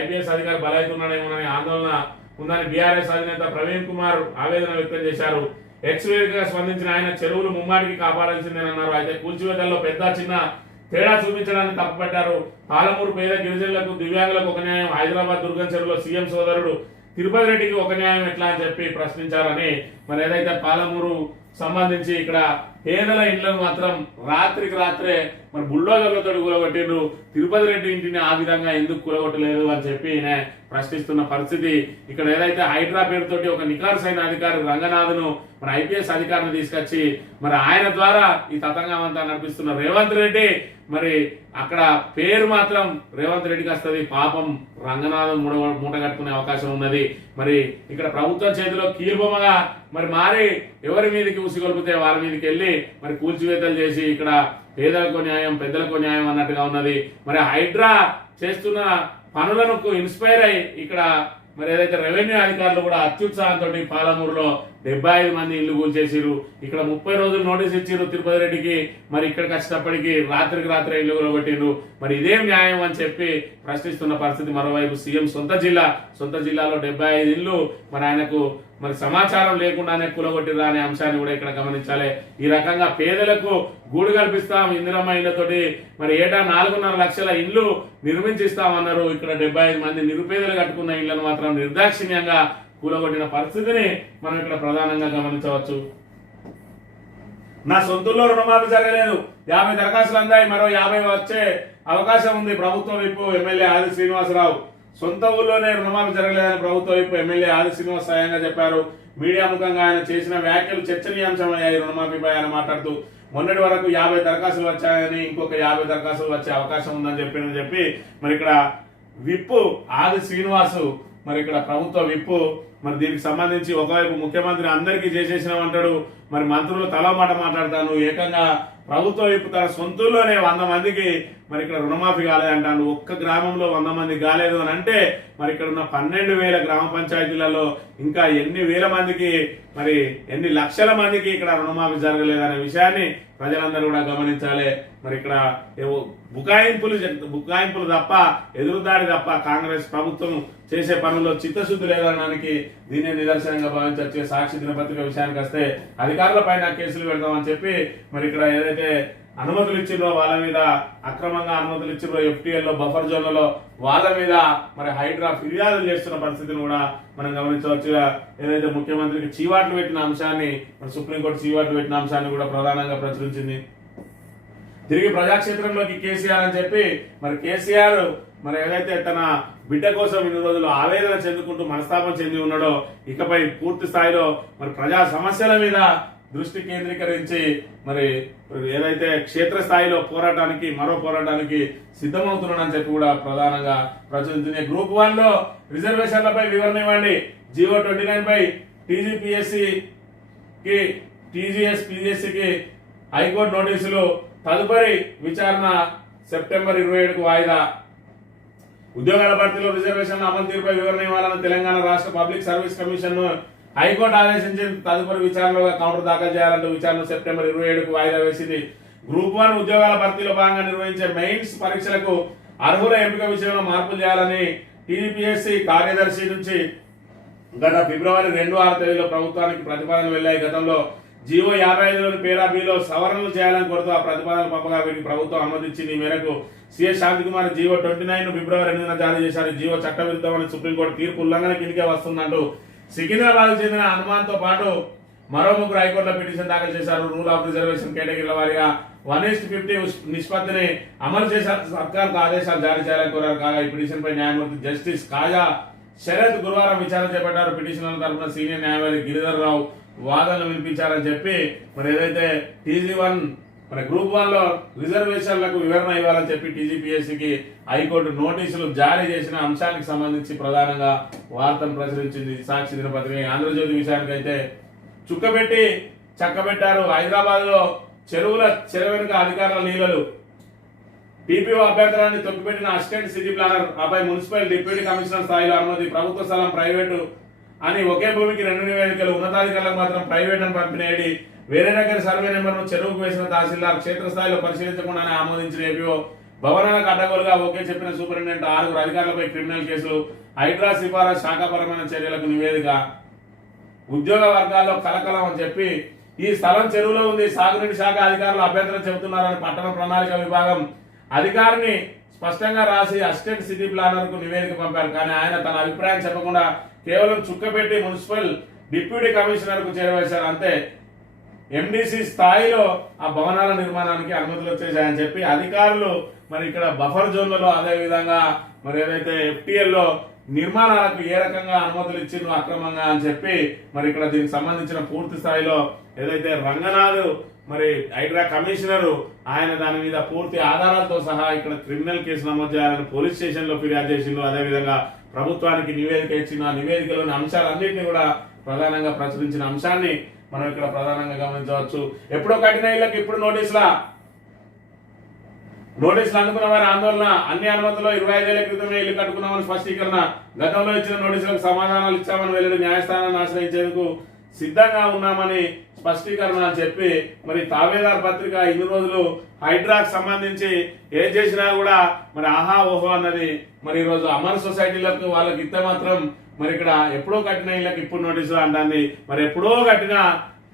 ఐపీఎస్ అధికారి బలవుతున్నాడేమోనని ఆందోళన ఉందని బీఆర్ఎస్ అధినేత ప్రవీణ్ కుమార్ ఆవేదన వ్యక్తం చేశారు. ఎక్స్ వేదికగా స్పందించిన ఆయన చెరువులు ముమ్మాటికి కాపాడాల్సిందేనన్నారు. అయితే కూల్చివేతల్లో పెద్ద చిన్న తేడా చూపించడానికి తప్పుపట్టారు. పాలమూరు పేద గిరిజనులకు దివ్యాంగులకు ఒక న్యాయం, హైదరాబాద్ దుర్గం చెరువులో సీఎం సోదరుడు తిరుపతి రెడ్డికి ఒక న్యాయం ఎట్లా అని చెప్పి ప్రశ్నించారని మరి ఏదైతే పాలమూరు సంబంధించి ఇక్కడ పేదల ఇండ్లను మాత్రం రాత్రికి రాత్రే మరి బుల్డోజర్లతో కూలగొట్టిండ్రు. తిరుపతి రెడ్డి ఇంటిని ఆ విధంగా ఎందుకు కూలగొట్టలేదు అని చెప్పి ప్రశ్నిస్తున్న పరిస్థితి. ఇక్కడ ఏదైతే హైడ్రా పేరుతోటి ఒక నికార్సైన అధికారి రంగనాథ్ను మరి ఐపీఎస్ అధికారిని తీసుకొచ్చి మరి ఆయన ద్వారా ఈ తతంగం అంతా నడిపిస్తున్న రేవంత్ రెడ్డి మరి అక్కడ పేరు మాత్రం రేవంత్ రెడ్డికి వస్తుంది, పాపం రంగనాథం మూట కట్టుకునే అవకాశం ఉన్నది. మరి ఇక్కడ ప్రభుత్వం చేతిలో కీలుబొమ్మగా మరి మారి ఎవరి మీదకి ఉసిగొల్పితే వాళ్ళ మీదకి వెళ్ళి మరి కూల్చివేతలు చేసి ఇక్కడ పేదలకు న్యాయం పెద్దలకు న్యాయం అన్నట్టుగా ఉన్నది. మరి హైడ్రా చేస్తున్న పనులకు ఇన్స్పైర్ అయి ఇక్కడ మరి ఏదైతే రెవెన్యూ అధికారులు కూడా అత్యుత్సాహంతో పాలమూరులో 75 మంది ఇల్లు కూల్చేసిరు. ఇక్కడ 30 రోజులు నోటీస్ ఇచ్చిరు తిరుపతి రెడ్డికి. మరి ఇక్కడికి వచ్చేటప్పటికి రాత్రికి రాత్రి ఇల్లు కూలగొట్టిండ్రు. మరి ఇదేం న్యాయం అని చెప్పి ప్రశ్నిస్తున్న పరిస్థితి. మరోవైపు సీఎం సొంత జిల్లాలో 75 ఇల్లు మరి ఆయనకు మరి సమాచారం లేకుండానే కూలగొట్టిరా అనే అంశాన్ని కూడా ఇక్కడ గమనించాలి. ఈ రకంగా పేదలకు గూడు కల్పిస్తాం ఇందిరమ్మ ఇళ్లతోటి మరి ఏటా 4.5 లక్షల ఇళ్లు నిర్మించిస్తామన్నారు. ఇక్కడ 75 మంది నిరుపేదలు కట్టుకున్న ఇళ్లను మాత్రం నిర్దాక్షిణ్యంగా కూలగొట్టిన పరిస్థితిని మనం ఇక్కడ ప్రధానంగా గమనించవచ్చు. నా సొంతూరులో రుణమాఫీ జరగలేదు, 50 దరఖాస్తులు అందాయి, మరో 50 వచ్చే అవకాశం ఉంది. ప్రభుత్వం వైపు ఎమ్మెల్యే ఆది శ్రీనివాసరావు. సొంత ఊళ్ళోనే రుణమాఫీ జరగలేదని ప్రభుత్వ వైపు ఎమ్మెల్యే ఆది శ్రీనివాస్ స్వయంగా చెప్పారు. మీడియా ముఖంగా ఆయన చేసిన వ్యాఖ్యలు చర్చనీయాంశమయ్యాయి. రుణమాఫీపై ఆయన మాట్లాడుతూ మొన్నటి వరకు 50 దరఖాస్తులు వచ్చాయని ఇంకొక 50 దరఖాస్తులు వచ్చే అవకాశం ఉందని చెప్పి మరి ఇక్కడ విప్పు ఆది శ్రీనివాసు మరి ఇక్కడ ప్రభుత్వ విప్పు మరి దీనికి సంబంధించి ఒకవైపు ముఖ్యమంత్రి అందరికీ చేసేసినామంటాడు, మరి మంత్రులు తలో మాట మాట్లాడతాను, ఏకంగా ప్రభుత్వ వైపు తన సొంతూరులోనే 100 మందికి మరి ఇక్కడ రుణమాఫీ కాలేదంటాను. ఒక్క గ్రామంలో 100 మంది కాలేదు అని అంటే మరి ఇక్కడ ఉన్న 12,000 గ్రామ పంచాయతీలలో ఇంకా ఎన్ని వేల మందికి మరి ఎన్ని లక్షల మందికి ఇక్కడ రుణమాఫీ జరగలేదనే విషయాన్ని ప్రజలందరూ కూడా గమనించాలి. మరి ఇక్కడ బుకాయింపులు తప్ప ఎదురుదాడి తప్ప కాంగ్రెస్ ప్రభుత్వం చేసే పనుల్లో చిత్తశుద్ధి లేదనడానికి దీన్ని నిదర్శనంగా భావించే సాక్షి దినపత్రిక విషయానికి వస్తే అధికారుల పైన కేసులు పెడతామని చెప్పి మరి ఇక్కడ ఏదైతే అనుమతులు ఇచ్చిండ్రో వాళ్ళ మీద అక్రమంగా అనుమతులు ఇచ్చిండ్రో ఎఫ్టీఎల్లో బఫర్ జోన్లలో వాళ్ళ మీద మరి హైడ్రా ఫిర్యాదులు చేస్తున్న పరిస్థితిని కూడా మనం గమనించవచ్చు. ఏదైతే ముఖ్యమంత్రికి చీవాట్లు పెట్టిన అంశాన్ని మరి సుప్రీంకోర్టు చీవాట్లు పెట్టిన అంశాన్ని కూడా ప్రధానంగా ప్రచురించింది. తిరిగి ప్రజాక్షేత్రంలోకి కేసీఆర్ అని చెప్పి మరి కేసీఆర్ మరి ఏదైతే తన బిడ్డ కోసం ఇన్ని రోజులు ఆవేదన చెందుకుంటూ మనస్తాపం చెంది ఉన్నాడో ఇకపై పూర్తి స్థాయిలో మరి ప్రజా సమస్యల మీద దృష్టి కేంద్రీకరించి మరి ఏదైతే క్షేత్రస్థాయిలో మరో పోరాటానికి సిద్ధమవుతున్నాడని చెప్పి కూడా ప్రధానంగా ప్రచురించింది. గ్రూప్ 1 లో రిజర్వేషన్లపై వివరణ ఇవ్వండి. జీవో 29 పై టీజీఎస్పీఎస్సీకి హైకోర్టు నోటీసులు. తదుపరి విచారణ సెప్టెంబర్ 27కు వాయిదా. ఉద్యోగాల భర్తీలో రిజర్వేషన్ల అమలు తీరుపై వివరణ ఇవ్వాలని తెలంగాణ రాష్ట్ర పబ్లిక్ సర్వీస్ కమిషన్ హైకోర్టు ఆదేశించి తదుపరి విచారణలో కౌంటర్ దాఖలు చేయాలంటూ విచారణ సెప్టెంబర్ 27కు వాయిదా వేసింది. గ్రూప్ 1 ఉద్యోగాల భర్తీలో భాగంగా నిర్వహించే మెయిన్స్ పరీక్షలకు అర్హుల ఎంపిక విషయంలో మార్పులు చేయాలని టీజీపీఎస్సీ కార్యదర్శి నుంచి గత ఫిబ్రవరి 2-6 తేదీలో ప్రభుత్వానికి ప్రతిపాదనలు వెళ్లాయి. గతంలో జీవో 55లోని పేరా బిలో సవరణలు చేయాలని కోరుతూ ఆ ప్రతిపాదనలు పంపగా వీటికి ప్రభుత్వం అనుమతించింది. ఈ మేరకు సిఎస్ శాంతికుమార్ జీవో 29 ఫిబ్రవరి 8న జారీ చేశారు. జీవో చట్టవిరుద్ధమని సుప్రీంకోర్టు తీర్పు ఉల్లంఘన కిందకే వస్తుందంటూ సికింద్రాబాద్ చెందిన హనుమాన్తో పాటు మరో 3 హైకోర్టులో పిటిషన్ దాఖలు చేశారు. రూల్ ఆఫ్ రిజర్వేషన్ కేటగిరీల వారీగా 1:50 నిష్పత్తిని అమలు చేశారు. సర్కార్కు ఆదేశాలు జారీ చేయాలని కోరారు. కాగా ఈ పిటిషన్ పై న్యాయమూర్తి జస్టిస్ కాజా శరత్ గురువారం విచారణ చేపట్టారు. పిటిషనర్ల తరఫున సీనియర్ న్యాయవాది గిరిధర్ రావు వాదనలు వినిపించారని చెప్పి మరి ఏదైతే TG1 మరి గ్రూప్ 1 లో రిజర్వేషన్లకు వివరణ ఇవ్వాలని చెప్పి టీజీపీఎస్సీకి హైకోర్టు నోటీసులు జారీ చేసిన అంశానికి సంబంధించి ప్రధానంగా వార్తను ప్రచురించింది సాక్షి దినపత్రిక. ఆంధ్రజ్యోతి విషయానికి అయితే చుక్కబెట్టి చక్కబెట్టారు. హైదరాబాద్ లో చెరువు వెనుక అధికారుల లీలలు. టీపీఓ అభ్యంతరాన్ని తొక్కిపెట్టిన అసిస్టెంట్ సిటీ ప్లానర్, ఆపై మున్సిపల్ డిప్యూటీ కమిషనర్ స్థాయిలో అనుమతి. ప్రభుత్వ స్థలం ప్రైవేటు అని ఒకే భూమికి 2 నివేదికలు. ఉన్నతాధికారులకు మాత్రం ప్రైవేట్ అని పంపిణీ. వేరే దగ్గర సర్వే నెంబర్ను చెరువుకు వేసిన తహసీల్దార్ క్షేత్రస్థాయిలో పరిశీలించకుండానే ఆమోదించిన ఏపీఓ. భవనాలకు అడ్డగోలుగా ఒకే చెప్పిన సూపరింటెండెంట్. 6 అధికారులపై క్రిమినల్ కేసులు. హైడ్రా సిఫారసు శాఖాపరమైన చర్యలకు నివేదిక. ఉద్యోగ వర్గాల్లో కలకలం అని చెప్పి ఈ స్థలం చెరువులో ఉంది, సాగునీటి శాఖ అధికారులు అభ్యంతరం చెబుతున్నారని పట్టణ ప్రణాళిక విభాగం అధికారిని స్పష్టంగా రాసి అసిస్టెంట్ సిటీ ప్లానర్ కు నివేదిక పంపారు. కానీ ఆయన తన అభిప్రాయం చెప్పకుండా కేవలం చుక్కపెట్టి మున్సిపల్ డిప్యూటీ కమిషనర్ కు చేరవేశారు అంతే. ఎండిసి స్థాయిలో ఆ భవనాల నిర్మాణానికి అనుమతులు వచ్చేసాయని చెప్పి అధికారులు మరి ఇక్కడ బఫర్ జోన్లలో అదే విధంగా మరి ఏదైతే FTL లో నిర్మాణాలకు ఏ రకంగా అనుమతులు ఇచ్చిండ్రు అక్రమంగా అని చెప్పి మరి ఇక్కడ దీనికి సంబంధించిన పూర్తి స్థాయిలో ఏదైతే రంగనాథ్ మరి హైడ్రా కమిషనరు ఆయన దాని మీద పూర్తి ఆధారాలతో సహా ఇక్కడ క్రిమినల్ కేసు నమోదు చేయాలని పోలీస్ స్టేషన్ లో ఫిర్యాదు చేసిండు. అదేవిధంగా ప్రభుత్వానికి నివేదిక ఇచ్చిన ఆ నివేదికలోని అంశాలన్నింటినీ కూడా ప్రధానంగా ప్రచురించిన అంశాన్ని మనం ఇక్కడ ప్రధానంగా గమనించవచ్చు. ఎప్పుడో కట్టిన ఇళ్ళకి ఇప్పుడు నోటీసులు అందుకున్న వారి ఆందోళన, అన్ని అనుమతులు 25 ఏళ్ల క్రితమే ఇల్లు కట్టుకున్నామని స్పష్టీకరణ, గతంలో ఇచ్చిన నోటీసులకు సమాధానాలు ఇచ్చామని వెల్లడి, న్యాయస్థానాన్ని ఆశ్రయించేందుకు సిద్ధంగా ఉన్నామని స్పష్టీకరణ అని చెప్పి మరి తావేదార్ పత్రిక ఇన్ని రోజులు హైడ్రాకు సంబంధించి ఏం చేసినా కూడా మరి ఆహా ఓహో అన్నది మరి ఈరోజు అమర్ సొసైటీలకు వాళ్ళకి ఇస్తే మాత్రం మరి ఇక్కడ ఎప్పుడో కట్టిన ఇళ్ళకి ఇప్పుడు నోటీసులు అంటుంది. మరి ఎప్పుడో కట్టిన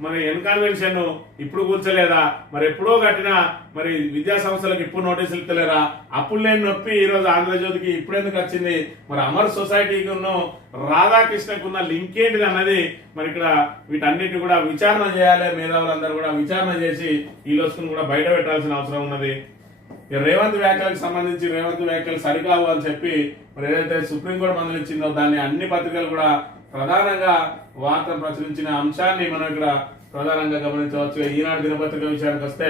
మరి ఎన్కన్వెన్షన్ ఇప్పుడు కూర్చోలేదా, మరి ఎప్పుడో కట్టిన మరి విద్యా సంస్థలకు ఇప్పుడు నోటీసులు ఇస్తలేరా, అప్పుడు లేని నొప్పి ఈ రోజు ఆంధ్రజ్యోతికి ఇప్పుడు ఎందుకు వచ్చింది, మరి అమర్ సొసైటీకి రాధాకృష్ణకు ఉన్న లింక్ ఏంటిది అన్నది మరి ఇక్కడ వీటన్నిటి కూడా విచారణ చేయాలి. మేధావులందరూ కూడా విచారణ చేసి ఈ లోసుకుని కూడా బయట పెట్టాల్సిన అవసరం ఉన్నది. రేవంత్ వ్యాఖ్యలకు సంబంధించి రేవంత్ వ్యాఖ్యలు సరికావు అని చెప్పి మరి ఏదైతే సుప్రీంకోర్టు మందలిచ్చిందో దాన్ని అన్ని పత్రికలు కూడా ప్రధానంగా వార్తలు ప్రచురించిన అంశాన్ని మనం ఇక్కడ ప్రధానంగా గమనించవచ్చు. ఈనాడు దినపత్రిక విషయానికి వస్తే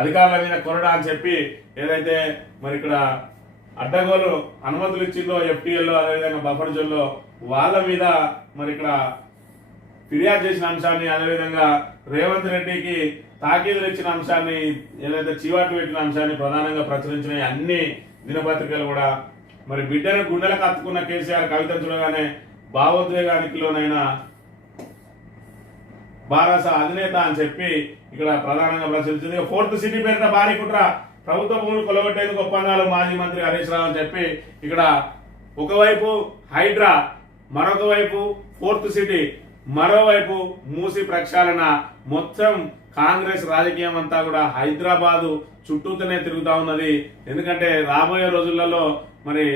అధికారుల మీద కొరడా అని చెప్పి ఏదైతే మరి ఇక్కడ అడ్డగోలు అనుమతులు ఇచ్చిందో FTL లో అదేవిధంగా బఫర్ జోన్లో వాళ్ళ మీద మరి ఇక్కడ ఫిర్యాదు చేసిన అంశాన్ని, అదేవిధంగా రేవంత్ రెడ్డికి తాకీదులు ఇచ్చిన అంశాన్ని, ఏదైతే చీవాటు పెట్టిన అంశాన్ని ప్రధానంగా ప్రచురించిన అన్ని దినపత్రికలు కూడా మరి బిడ్డను గుండెలకు హత్తుకున్న కేసీఆర్ కవిత చూడగానే భావోద్వేగానికి లోనైనా బారాస అధినేత అని చెప్పి ఇక్కడ ప్రధానంగా ప్రచురించింది. 4th సిటీ పేరిట భారీ కుట్ర, ప్రభుత్వ భూములు కొలగొట్టేందుకు ఒప్పందాలు, మాజీ మంత్రి హరీష్ రావు అని చెప్పి ఇక్కడ ఒకవైపు హైడ్రా, మరొక వైపు 4th సిటీ, మరోవైపు మూసి ప్రక్షాళన, మొత్తం కాంగ్రెస్ రాజకీయం అంతా కూడా హైదరాబాదు చుట్టూతోనే తిరుగుతా ఉన్నది. ఎందుకంటే రాబోయే రోజులలో మరి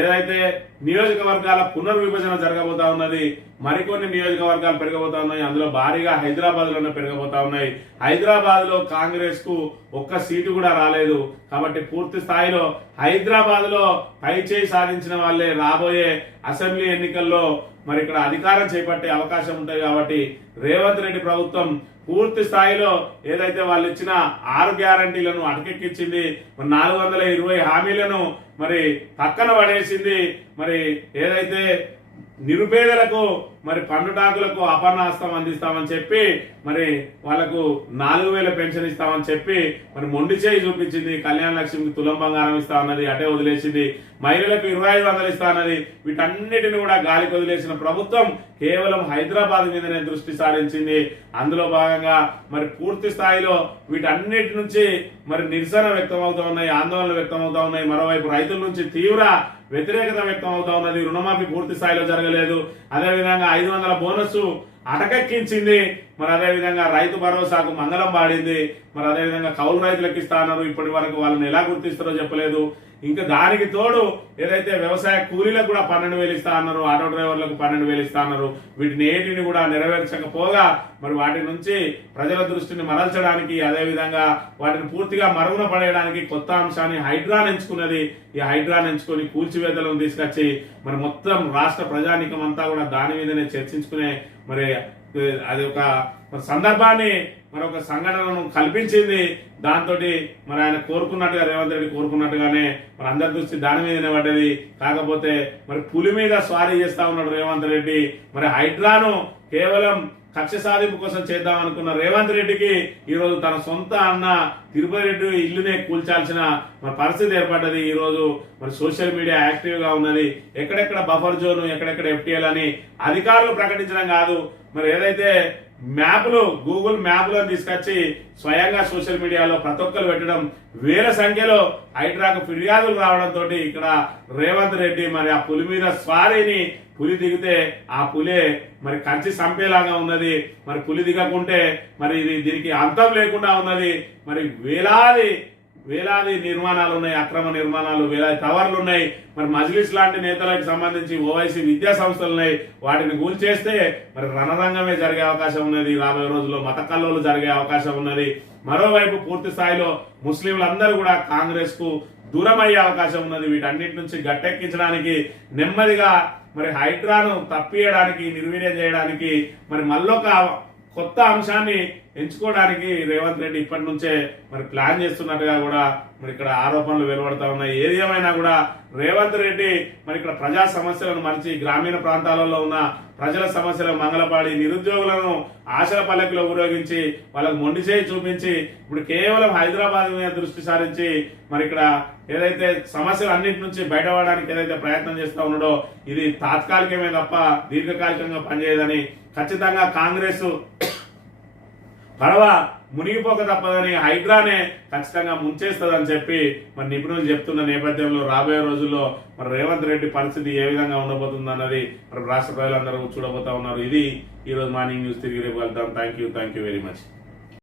ఏదైతే నియోజకవర్గాల పునర్విభజన జరగబోతా ఉన్నది, మరికొన్ని నియోజకవర్గాలు పెరగబోతా ఉన్నాయి, అందులో భారీగా హైదరాబాద్ లోనే పెరగబోతా ఉన్నాయి. హైదరాబాద్ లో కాంగ్రెస్ కు ఒక్క సీటు కూడా రాలేదు. కాబట్టి పూర్తి స్థాయిలో హైదరాబాద్ లో పైచేయి సాధించిన వాళ్ళే రాబోయే అసెంబ్లీ ఎన్నికల్లో మరి ఇక్కడ అధికారం చేపట్టే అవకాశం ఉంటుంది. కాబట్టి రేవంత్ రెడ్డి ప్రభుత్వం పూర్తి స్థాయిలో ఏదైతే వాళ్ళు ఇచ్చిన 6 గ్యారంటీలను అటకెక్కించింది, 420 హామీలను మరి పక్కన పడేసింది. మరి ఏదైతే నిరుపేదలకు మరి పండుటాకులకు అపర్ణాస్తం అందిస్తామని చెప్పి మరి వాళ్లకు 4000 పెన్షన్ ఇస్తామని చెప్పి మరి మొండి చేయి చూపించింది. కళ్యాణ లక్ష్మికి తులం బంగారం ఇస్తా అన్నది అటే వదిలేసింది. మహిళలకు 2500 ఇస్తా అన్నది. వీటన్నిటిని కూడా గాలికి వదిలేసిన ప్రభుత్వం కేవలం హైదరాబాద్ మీదనే దృష్టి సారించింది. అందులో భాగంగా మరి పూర్తి స్థాయిలో వీటన్నిటి నుంచి మరి నిరసన వ్యక్తం అవుతా ఉన్నాయి, ఆందోళనలు వ్యక్తం అవుతా ఉన్నాయి. మరోవైపు రైతుల నుంచి తీవ్ర వ్యతిరేకత వ్యక్తం అవుతా ఉన్నది. రుణమాఫీ పూర్తి స్థాయిలో జరగలేదు. అదేవిధంగా 500 బోనస్ అటకెక్కించింది. మరి అదేవిధంగా రైతు భరోసాకు మంగళం పాడింది. మరి అదేవిధంగా కౌలు రైతులకు ఇస్తా అన్నారు. ఇప్పటి వరకు వాళ్ళని ఎలా గుర్తిస్తారో చెప్పలేదు. ఇంకా దానికి తోడు ఏదైతే వ్యవసాయ కూలీలకు కూడా 12,000 ఇస్తా అన్నారు, ఆటో డ్రైవర్లకు 12,000 ఇస్తా అన్నారు. వీటిని ఏటిని కూడా నెరవేర్చకపోగా మరి వాటి నుంచి ప్రజల దృష్టిని మరల్చడానికి, అదేవిధంగా వాటిని పూర్తిగా మరుగున పడేయడానికి కొత్త అంశాన్ని హైడ్రాన్ ఎంచుకున్నది. ఈ హైడ్రాన్ ఎంచుకొని కూల్చివేతలను తీసుకొచ్చి మరి మొత్తం రాష్ట్ర ప్రజానీకం అంతా కూడా దాని మీదనే చర్చించుకునే మరి అది ఒక సందర్భాన్ని మరొక సంఘటనను కల్పించింది. దాంతో మరి ఆయన కోరుకున్నట్టుగా రేవంత్ రెడ్డి కోరుకున్నట్టుగానే మరి అందరి దృష్టి దాని మీదనే పడ్డది. కాకపోతే మరి పులి మీద స్వారీ చేస్తా ఉన్నాడు రేవంత్ రెడ్డి. మరి హైడ్రాను కేవలం కక్ష సాధింపు కోసం చేద్దాం అనుకున్న రేవంత్ రెడ్డికి ఈ రోజు తన సొంత అన్న తిరుపతి రెడ్డి ఇల్లునే కూల్చాల్సిన మరి పరిస్థితి ఏర్పడ్డది. ఈ రోజు మరి సోషల్ మీడియా యాక్టివ్ గా ఉన్నది. ఎక్కడెక్కడ బఫర్ జోన్, ఎక్కడెక్కడ FTL అని అధికారులు ప్రకటించడం కాదు, మరి ఏదైతే మ్యాప్లు గూగుల్ మ్యాప్లను తీసుకొచ్చి స్వయంగా సోషల్ మీడియాలో ప్రతి ఒక్కరు పెట్టడం, వేల సంఖ్యలో హైడ్రాకు ఫిర్యాదులు రావడంతో ఇక్కడ రేవంత్ రెడ్డి మరి ఆ పులి మీద స్వారీని, పులి దిగితే ఆ పులే మరి కంచి సంపేలాగా ఉన్నది. మరి పులి దిగకుంటే మరి దీనికి అంతం లేకుండా ఉన్నది. మరి వేలాది వేలాది నిర్మాణాలు ఉన్నాయి, అక్రమ నిర్మాణాలు, వేలాది టవర్లు ఉన్నాయి. మరి మజ్లిస్ లాంటి నేతలకు సంబంధించి ఓవైసీ విద్యా సంస్థలు ఉన్నాయి. వాటిని కూల్చేస్తే మరి రణరంగమే జరిగే అవకాశం ఉన్నది. రాబోయే రోజుల్లో మత కల్లోలు జరిగే అవకాశం ఉన్నది. మరోవైపు పూర్తి స్థాయిలో ముస్లింలందరూ కూడా కాంగ్రెస్ కు దూరం అయ్యే అవకాశం ఉన్నది. వీటన్నిటి నుంచి గట్టెక్కించడానికి నెమ్మదిగా మరి హైడ్రాను తప్పియడానికి, నిర్వీర్యం చేయడానికి మరి మళ్ళొక కొత్త అంశాన్ని ఎంచుకోవడానికి రేవంత్ రెడ్డి ఇప్పటి నుంచే మరి ప్లాన్ చేస్తున్నట్టుగా కూడా మరి ఇక్కడ ఆరోపణలు వెలువడతా ఉన్నాయి. ఏది ఏమైనా కూడా రేవంత్ రెడ్డి మరి ఇక్కడ ప్రజా సమస్యలను మరిచి గ్రామీణ ప్రాంతాలలో ఉన్న ప్రజల సమస్యలను మంగళపాడి, నిరుద్యోగులను ఆశల పల్లకిలో ఊరేగించి వాళ్ళకు మొండి చేయి చూపించి ఇప్పుడు కేవలం హైదరాబాద్ మీద దృష్టి సారించి మరి ఇక్కడ ఏదైతే సమస్యలు అన్నింటి నుంచి బయటపడడానికి ఏదైతే ప్రయత్నం చేస్తా ఉన్నాడో ఇది తాత్కాలికమే తప్ప దీర్ఘకాలికంగా పనిచేయదని ఖచ్చితంగా కాంగ్రెస్ పడవ మునిగిపోక తప్పదని హైడ్రానే ఖచ్చితంగా ముంచేస్తుందని చెప్పి మరి నిపుణులు చెప్తున్న నేపథ్యంలో రాబోయే రోజుల్లో మరి రేవంత్ రెడ్డి పరిస్థితి ఏ విధంగా ఉండబోతుంది అన్నది మరి రాష్ట్ర ప్రజలందరూ చూడబోతా ఉన్నారు. ఇది ఈ రోజు మార్నింగ్ న్యూస్. తిరిగి రేపు వెళ్తాం. Thank you very much.